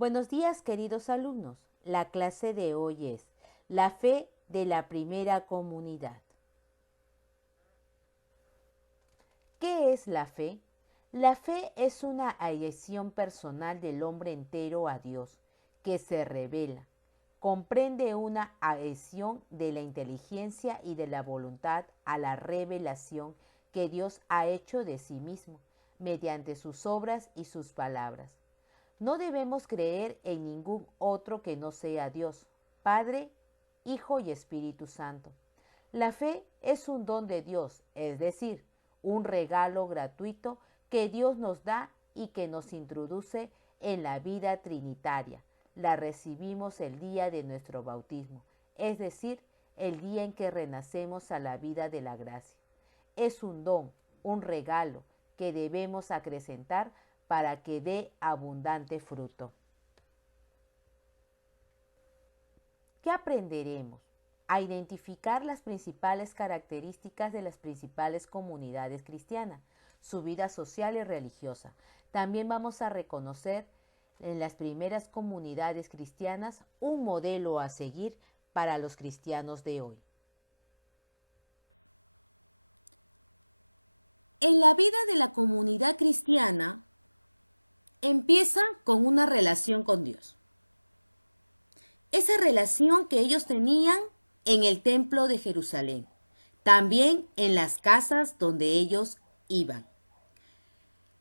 Buenos días, queridos alumnos. La clase de hoy es la fe de la primera comunidad. ¿Qué es la fe? La fe es una adhesión personal del hombre entero a Dios, que se revela. Comprende una adhesión de la inteligencia y de la voluntad a la revelación que Dios ha hecho de sí mismo, mediante sus obras y sus palabras. No debemos creer en ningún otro que no sea Dios, Padre, Hijo y Espíritu Santo. La fe es un don de Dios, es decir, un regalo gratuito que Dios nos da y que nos introduce en la vida trinitaria. La recibimos el día de nuestro bautismo, es decir, el día en que renacemos a la vida de la gracia. Es un don, un regalo que debemos acrecentar para que dé abundante fruto. ¿Qué aprenderemos? A identificar las principales características de las principales comunidades cristianas, su vida social y religiosa. También vamos a reconocer en las primeras comunidades cristianas un modelo a seguir para los cristianos de hoy. En la vida de la comunidad cristiana empieza con una relación con Dios. Esa relación que ellos tenían en el templo de Jerusalén, también en las casas donde ellos iban.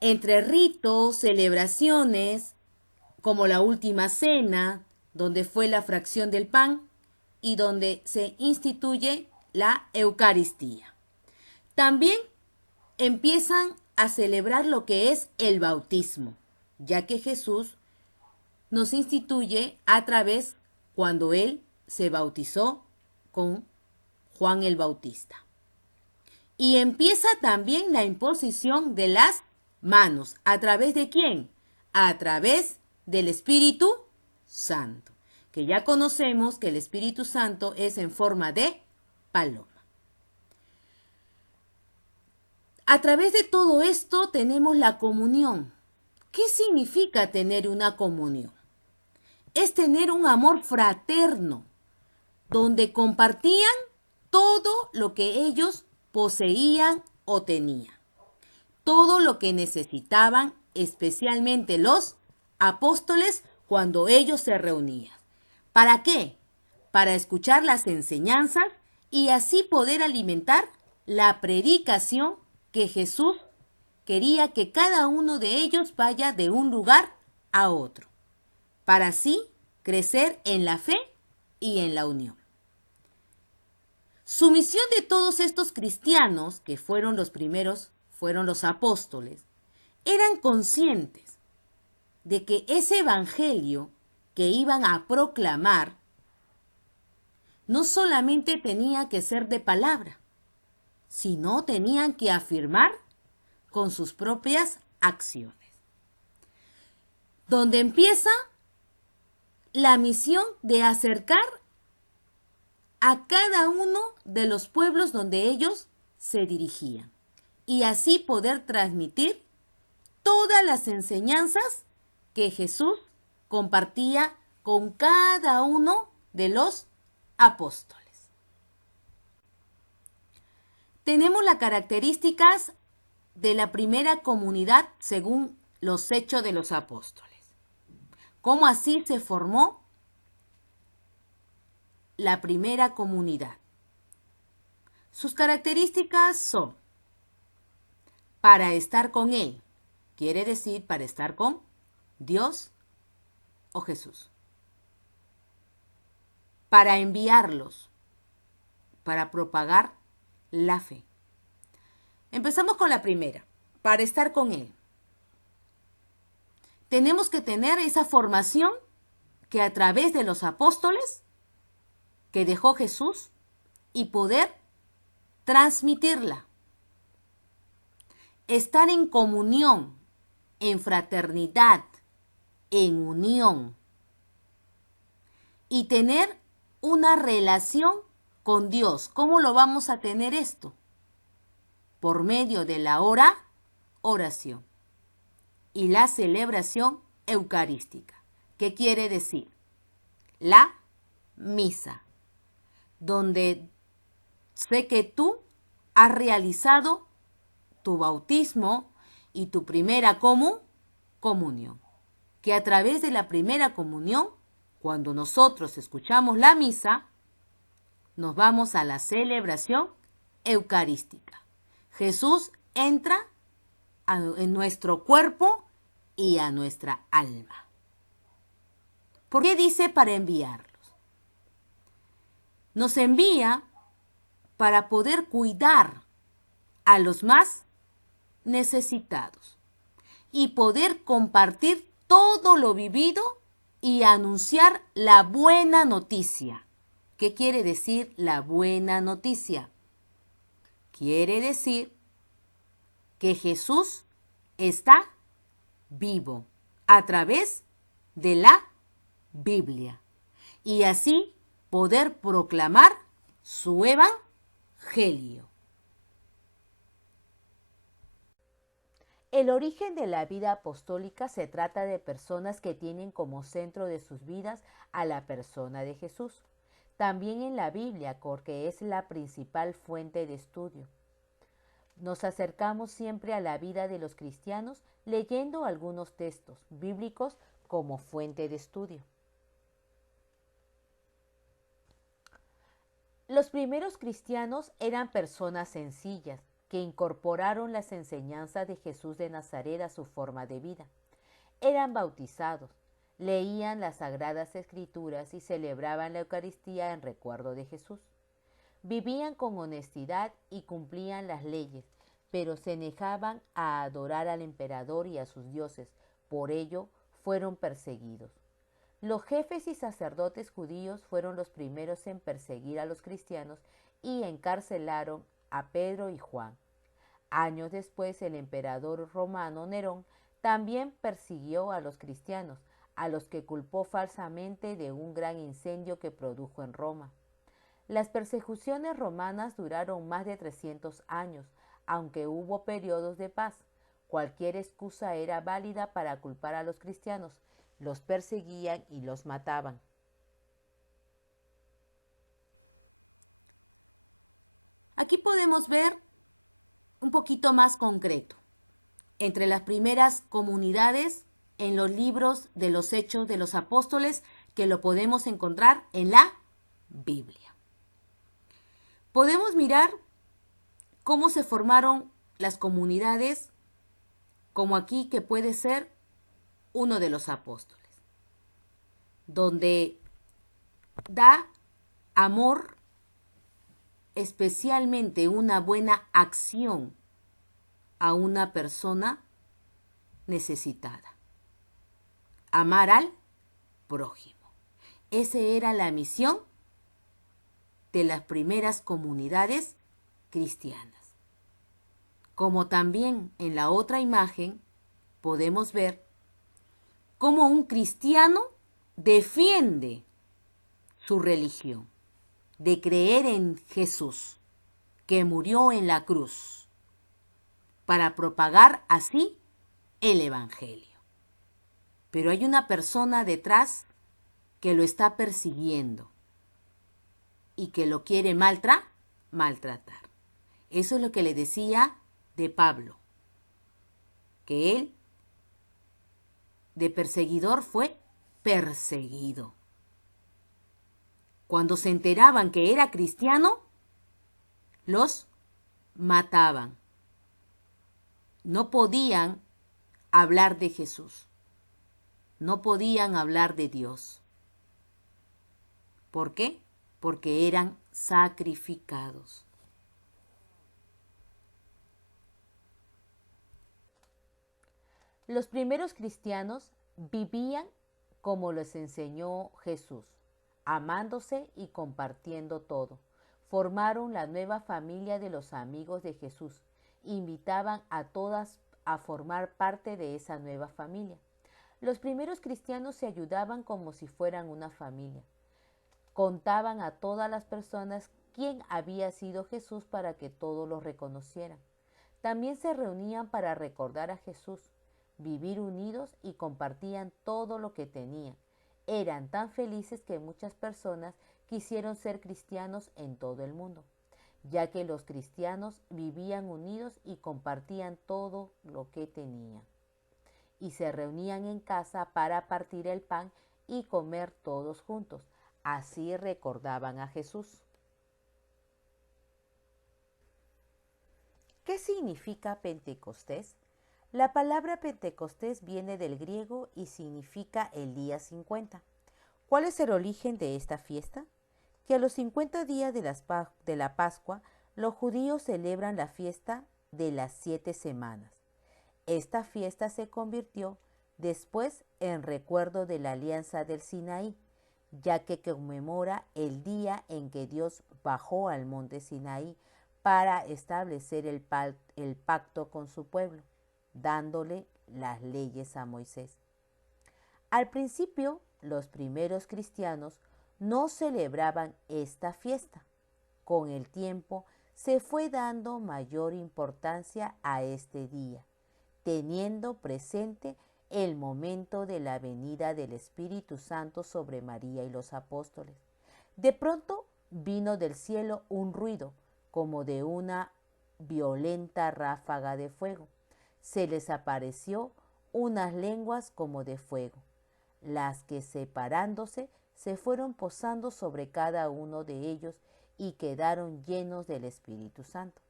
Entre ritos, celebraciones, como la última cena, donde fue la fracción del pan y donde se instituye la Eucaristía. También empiezan a celebrar lo que es el bautismo, ya que Jesús nos instituye a través cuando Él se bautizó con Juan el Bautista. Y empieza también la imposición de las manos. ¿A través de quién? A través del Espíritu Santo, que ya conocemos que el Espíritu Santo es en forma de paloma. A través de todo esto tenemos la comunión. ¿Qué significa tener una comunión? Es tener un amor fraterno, donde compartían todo lo que ellos poseían o tenían, todo lo que necesitaban, especialmente los apóstoles cuando ellos se reunían. ¿Para qué? Para escuchar las enseñanzas y así poder alimentar la predicación que Jesús quería que cada uno de ellos vaya de un lugar a otro, para así crecer en la fe y en la unión. Su misión de todos estos cristianos, que fueron los primeros, fueron los apóstoles, eran conscientes de que ese evangelio que iban a proclamar no solamente tenía que ser de palabra, sino tenían que afirmar con sus propias acciones. Donde empieza la misión de acercar a cada uno de los pueblos donde ellos se dirigían y así poder transmitir todas las enseñanzas que Jesús compartía con cada uno de los apóstoles. Tenemos las características de la primera comunidad según los Hechos de los Apóstoles. ¿Cómo así se formó la primera comunidad? Sus características son para estar con Él, quiere decir para estar con Dios o Jesús. Para enviarlos, para propagar la fe. Empezamos con la primera, para estar con Él. Tenemos que tener esa formación que a través de los apóstoles que dejó Jesús y poder transmitirla. Estar en comunión, en fraternidad, en unión y tener una relación con Dios. ¿Cómo lo vamos a tener esto? Por medio de la oración y la celebración eucarística. ¿Qué quiere decir? La misa, donde sé que tú has realizado tu bautismo y tu primera comunión. Que a través de la primera comunión, cuando nosotros escuchamos la misa, nos vamos a la celebración eucarística. Jesús entra en nuestro cuerpo y a nuestra alma. ¿Por qué dice para enviarlos? Nos envía para poder cuidar a los más necesitados y poder compartir todo lo vivido y anunciar la buena noticia. ¿Qué quiere decir la buena noticia? Quiere decir que Jesús está vivo a través de la Biblia y así poder proclamar su evangelio. El origen de la vida apostólica se trata de personas que tienen como centro de sus vidas a la persona de Jesús. También en la Biblia, porque es la principal fuente de estudio. Nos acercamos siempre a la vida de los cristianos leyendo algunos textos bíblicos como fuente de estudio. Los primeros cristianos eran personas sencillas que incorporaron las enseñanzas de Jesús de Nazaret a su forma de vida. Eran bautizados, leían las Sagradas Escrituras y celebraban la Eucaristía en recuerdo de Jesús. Vivían con honestidad y cumplían las leyes, pero se negaban a adorar al emperador y a sus dioses. Por ello, fueron perseguidos. Los jefes y sacerdotes judíos fueron los primeros en perseguir a los cristianos y encarcelaron a Pedro y Juan. Años después, el emperador romano Nerón también persiguió a los cristianos, a los que culpó falsamente de un gran incendio que produjo en Roma. Las persecuciones romanas duraron más de 300 años, aunque hubo periodos de paz. Cualquier excusa era válida para culpar a los cristianos. Los perseguían y los mataban. Aquí podemos ver un poquito más concreto entre las primeras comunidades en los libros de los Hechos de los Apóstoles que lo podemos encontrar en la Biblia. Podemos mirar cómo se formaron las comunidades, como aquí que puede ser uno de los apóstoles, donde da amor, especialmente una buena acción a una persona necesitada. Amar al prójimo. Esa era la misión de las primeras comunidades cristianas. Como también en la otra imagen podemos ver cómo un cristiano defiende su religión, de creer en Jesús, que murió en la cruz, para propagar así el Evangelio. Pero hay una persona detrás que lo está persiguiendo y que lo quiere maltratar. Eso es lo que le decía de Pablo, que él de perseguidor fue perseguido. Cuando se enteraban que era cristiano, los mataban. No podían hablar de Jesús. No podían hablar de Dios. ¿Por qué? Porque eran sacrificados. Los primeros cristianos vivían como les enseñó Jesús, amándose y compartiendo todo. Formaron la nueva familia de los amigos de Jesús. Invitaban a todas a formar parte de esa nueva familia. Los primeros cristianos se ayudaban como si fueran una familia. Contaban a todas las personas quién había sido Jesús para que todos lo reconocieran. También se reunían para recordar a Jesús, vivir unidos y compartían todo lo que tenían. Eran tan felices que muchas personas quisieron ser cristianos en todo el mundo, ya que los cristianos vivían unidos y compartían todo lo que tenían. Y se reunían en casa para partir el pan y comer todos juntos. Así recordaban a Jesús. ¿Qué significa Pentecostés? La palabra Pentecostés viene del griego y significa el día 50. ¿Cuál es el origen de esta fiesta? Que a los 50 días de la Pascua, los judíos celebran la fiesta de las 7 semanas. Esta fiesta se convirtió después en recuerdo de la alianza del Sinaí, ya que conmemora el día en que Dios bajó al monte Sinaí para establecer el pacto con su pueblo, dándole las leyes a Moisés. Al principio, los primeros cristianos no celebraban esta fiesta. Con el tiempo se fue dando mayor importancia a este día, teniendo presente el momento de la venida del Espíritu Santo sobre María y los apóstoles. De pronto vino del cielo un ruido, como de una violenta ráfaga de fuego. Se les apareció unas lenguas como de fuego, las que separándose se fueron posando sobre cada uno de ellos y quedaron llenos del Espíritu Santo.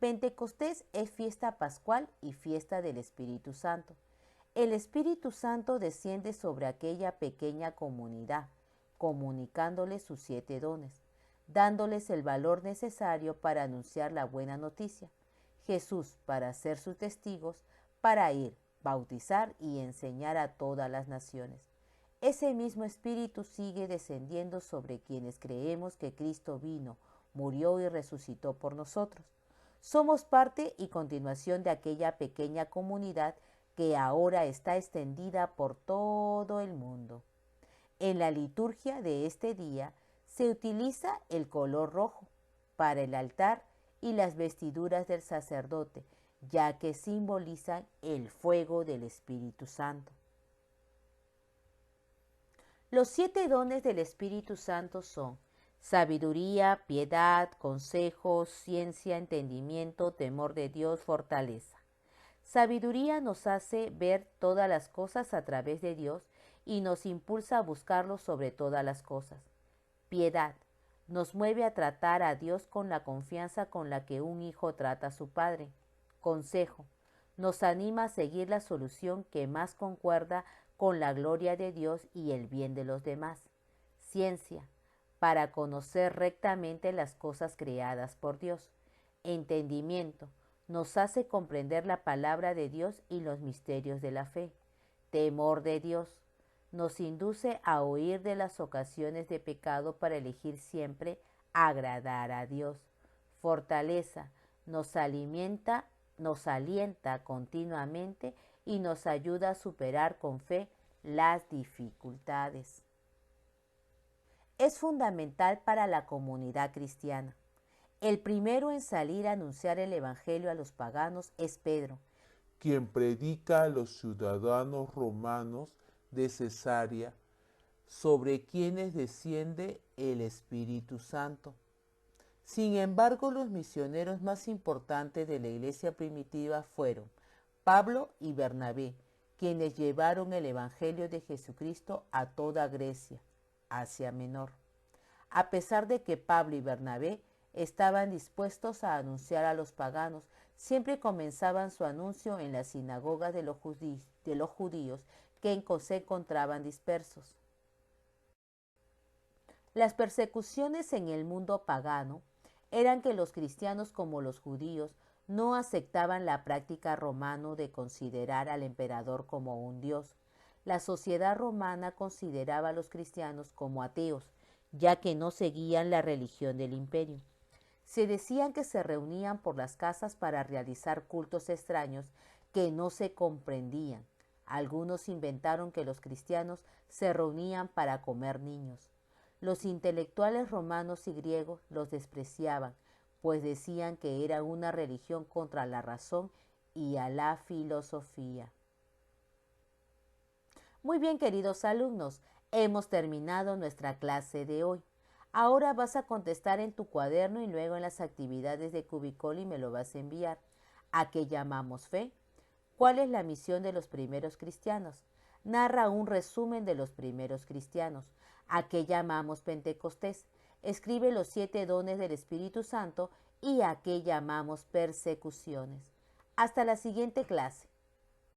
Pentecostés es fiesta pascual y fiesta del Espíritu Santo. El Espíritu Santo desciende sobre aquella pequeña comunidad, comunicándoles sus 7 dones, dándoles el valor necesario para anunciar la buena noticia. Jesús para ser sus testigos, para ir, bautizar y enseñar a todas las naciones. Ese mismo Espíritu sigue descendiendo sobre quienes creemos que Cristo vino, murió y resucitó por nosotros. Somos parte y continuación de aquella pequeña comunidad que ahora está extendida por todo el mundo. En la liturgia de este día se utiliza el color rojo para el altar y las vestiduras del sacerdote, ya que simbolizan el fuego del Espíritu Santo. Los 7 dones del Espíritu Santo son sabiduría, piedad, consejo, ciencia, entendimiento, temor de Dios, fortaleza. Sabiduría nos hace ver todas las cosas a través de Dios y nos impulsa a buscarlo sobre todas las cosas. Piedad nos mueve a tratar a Dios con la confianza con la que un hijo trata a su padre. Consejo nos anima a seguir la solución que más concuerda con la gloria de Dios y el bien de los demás. Ciencia para conocer rectamente las cosas creadas por Dios. Entendimiento nos hace comprender la palabra de Dios y los misterios de la fe. Temor de Dios nos induce a huir de las ocasiones de pecado para elegir siempre agradar a Dios. Fortaleza nos alienta continuamente y nos ayuda a superar con fe las dificultades. Es fundamental para la comunidad cristiana. El primero en salir a anunciar el Evangelio a los paganos es Pedro, quien predica a los ciudadanos romanos de Cesarea, sobre quienes desciende el Espíritu Santo. Sin embargo, los misioneros más importantes de la iglesia primitiva fueron Pablo y Bernabé, quienes llevaron el Evangelio de Jesucristo a toda Grecia, Asia Menor. A pesar de que Pablo y Bernabé estaban dispuestos a anunciar a los paganos, siempre comenzaban su anuncio en las sinagogas de los judíos que se encontraban dispersos. Las persecuciones en el mundo pagano eran que los cristianos como los judíos no aceptaban la práctica romana de considerar al emperador como un dios. La sociedad romana consideraba a los cristianos como ateos, ya que no seguían la religión del imperio. Se decían que se reunían por las casas para realizar cultos extraños que no se comprendían. Algunos inventaron que los cristianos se reunían para comer niños. Los intelectuales romanos y griegos los despreciaban, pues decían que era una religión contra la razón y a la filosofía. Muy bien, queridos alumnos, hemos terminado nuestra clase de hoy. Ahora vas a contestar en tu cuaderno y luego en las actividades de Cubicoli me lo vas a enviar. ¿A qué llamamos fe? ¿Cuál es la misión de los primeros cristianos? Narra un resumen de los primeros cristianos. ¿A qué llamamos Pentecostés? Escribe los 7 dones del Espíritu Santo y a qué llamamos persecuciones. Hasta la siguiente clase.